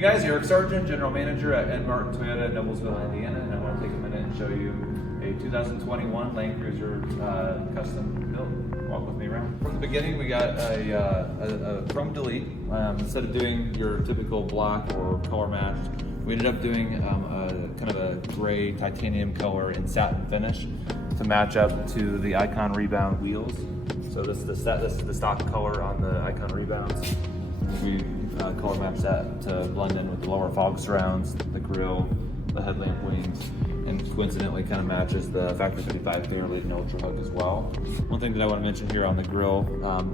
Hey guys, Eric Sargent, General Manager at Ed Martin Toyota in Noblesville, Indiana, and I want to take a minute and show you a 2021 Land Cruiser custom build. Walk with me around. From the beginning, we got a chrome delete. Instead of doing your typical black or color matched, we ended up doing kind of a gray titanium color in satin finish to match up to the Icon Rebound wheels. So this is the stock color on the Icon Rebounds. We color match that to blend in with the lower fog surrounds, the grille, the headlamp wings, and coincidentally kind of matches the Factory 55 fairlead and Ultrahook as well. One thing that I want to mention here on the grille,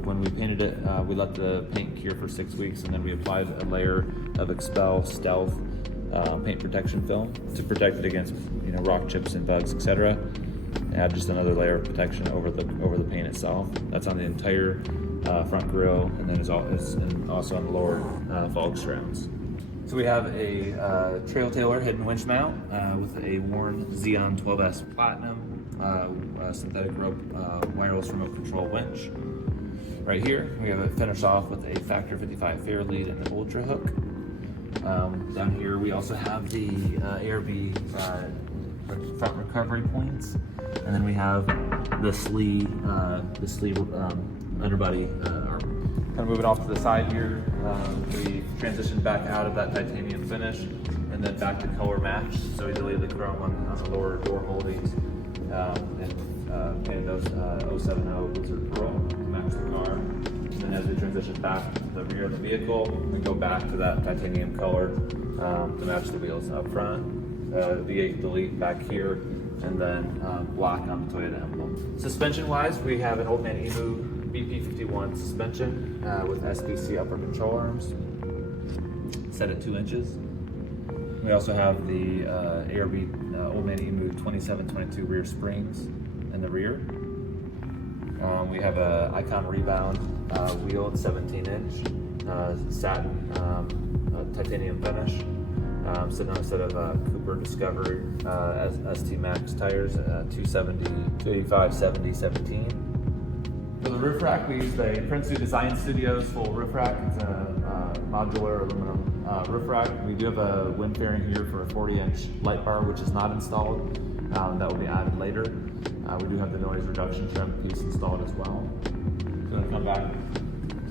when we painted it, we let the paint cure for 6 weeks, and then we applied a layer of XPEL Stealth paint protection film to protect it against rock chips and bugs, etc. Add just another layer of protection over the paint itself. That's on the entire front grille, and then it's also on the lower fog surrounds. So we have a Tailor Hidden Winch Mount with a worn Zeon 12S Platinum synthetic rope wireless remote control winch. Right here, we have it finished off with a Factory 55 fairlead and the Ultrahook. Down here, we also have the ARB front recovery points, and then we have the Slee underbody arm. Kind of moving off to the side here, we transitioned back out of that titanium finish and then back to color match. So we deleted the chrome on the lower door holdings and painted those 070 Blizzard Pearl to match the car. And then as we transition back to the rear of the vehicle, we go back to that titanium color to match the wheels up front. V8 delete back here, and then black on the Toyota emblem. Suspension-wise, we have an old Man Emu BP-51 suspension with SBC upper control arms, set at 2 inches. We also have the ARB Old Man Emu 2722 rear springs in the rear. We have a Icon Rebound wheel at 17-inch satin titanium finish. Sitting on a set of Cooper Discovery ST Max tires, 285/70/17. For the roof rack, we used a Prinsu Design Studios full roof rack. It's a modular aluminum roof rack. We do have a wind fairing here for a 40-inch light bar, which is not installed. That will be added later. We do have the noise reduction trim piece installed as well. So to come back to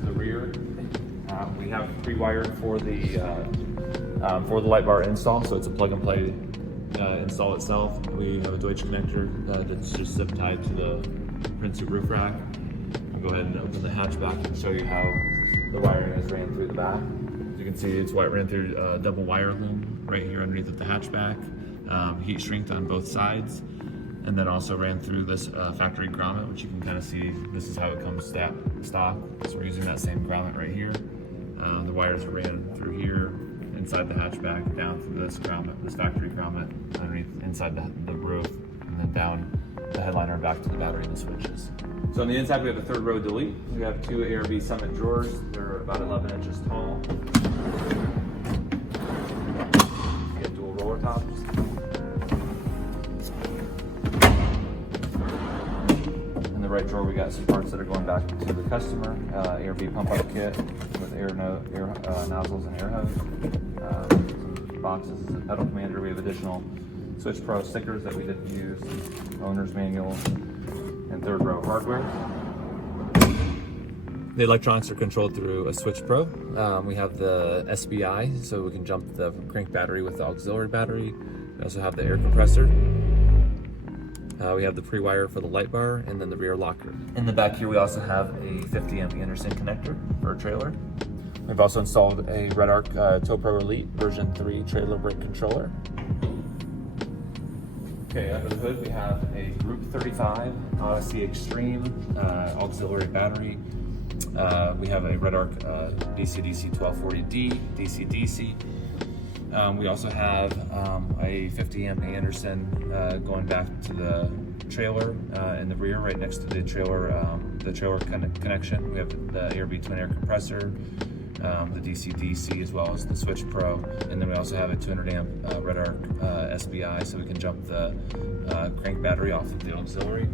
the rear, we have pre-wired for the light bar install, so it's a plug and play install itself. We have a Deutsch connector that's just zip tied to the Prinsu roof rack. I'll go ahead and open the hatchback and show you how the wiring is ran through the back. As you can see, it's ran through a double wire loom right here underneath of the hatchback, heat shrinked on both sides, and then also ran through this factory grommet, which you can kind of see. This is how it comes stock. So we're using that same grommet right here. The wires are ran through here, inside the hatchback, down through this grommet, this factory grommet, underneath inside the roof, and then down the headliner back to the battery and the switches. So on the inside, we have a third row delete. We have 2 ARB Summit drawers. They're about 11 inches tall. We have dual roller tops. In the right drawer, we got some parts that are going back to the customer. ARB pump up kit with air nozzles and air hose. Some boxes as a pedal commander. We have additional Switchpro stickers that we didn't use, owner's manual, and third row hardware. The electronics are controlled through a Switchpro. We have the SBI, so we can jump the crank battery with the auxiliary battery. We also have the air compressor. We have the pre-wire for the light bar, and then the rear locker. In the back here, we also have a 50 amp Anderson connector for a trailer. We've also installed a RedArc TowPro Elite version 3 trailer brake controller. Okay, under the hood we have a Group 35 Odyssey Extreme auxiliary battery. We have a RedArc BCDC1240D DC-DC. We also have a 50 amp Anderson going back to the trailer in the rear, right next to the trailer connection. We have the ARB twin air compressor, the DC-DC, as well as the Switchpro, and then we also have a 200 amp RedArc SBI, so we can jump the crank battery off of the auxiliary.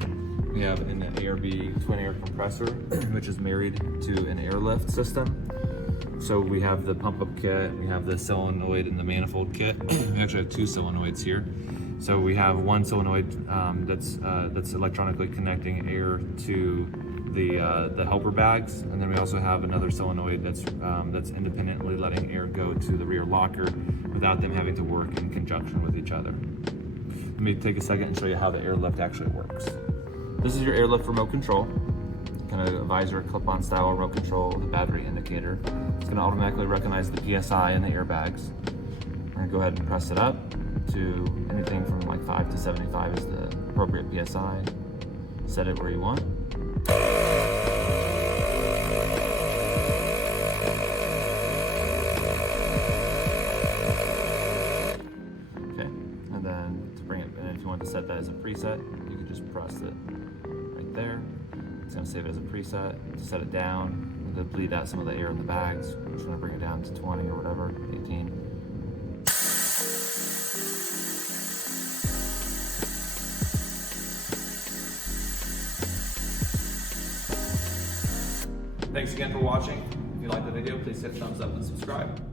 We have an ARB twin air compressor, which is married to an airlift system. So we have the pump up kit, we have the solenoid and the manifold kit. We actually have two solenoids here. So we have one solenoid that's electronically connecting air to the helper bags, and then we also have another solenoid that's independently letting air go to the rear locker without them having to work in conjunction with each other. Let me take a second and show you how the airlift actually works. This is your airlift remote control. Kind of a visor clip-on style remote control with a battery indicator. It's going to automatically recognize the PSI and the airbags. We're going to go ahead and press it up to anything from like 5 to 75 is the appropriate PSI. Set it where you want. Okay, and then to bring it, and if you want to set that as a preset, you can just press it right there. It's going to save it as a preset. To set it down, to bleed out some of the air in the bags. I'm just going to bring it down to 20 or whatever, 18. Thanks again for watching. If you liked the video, please hit thumbs up and subscribe.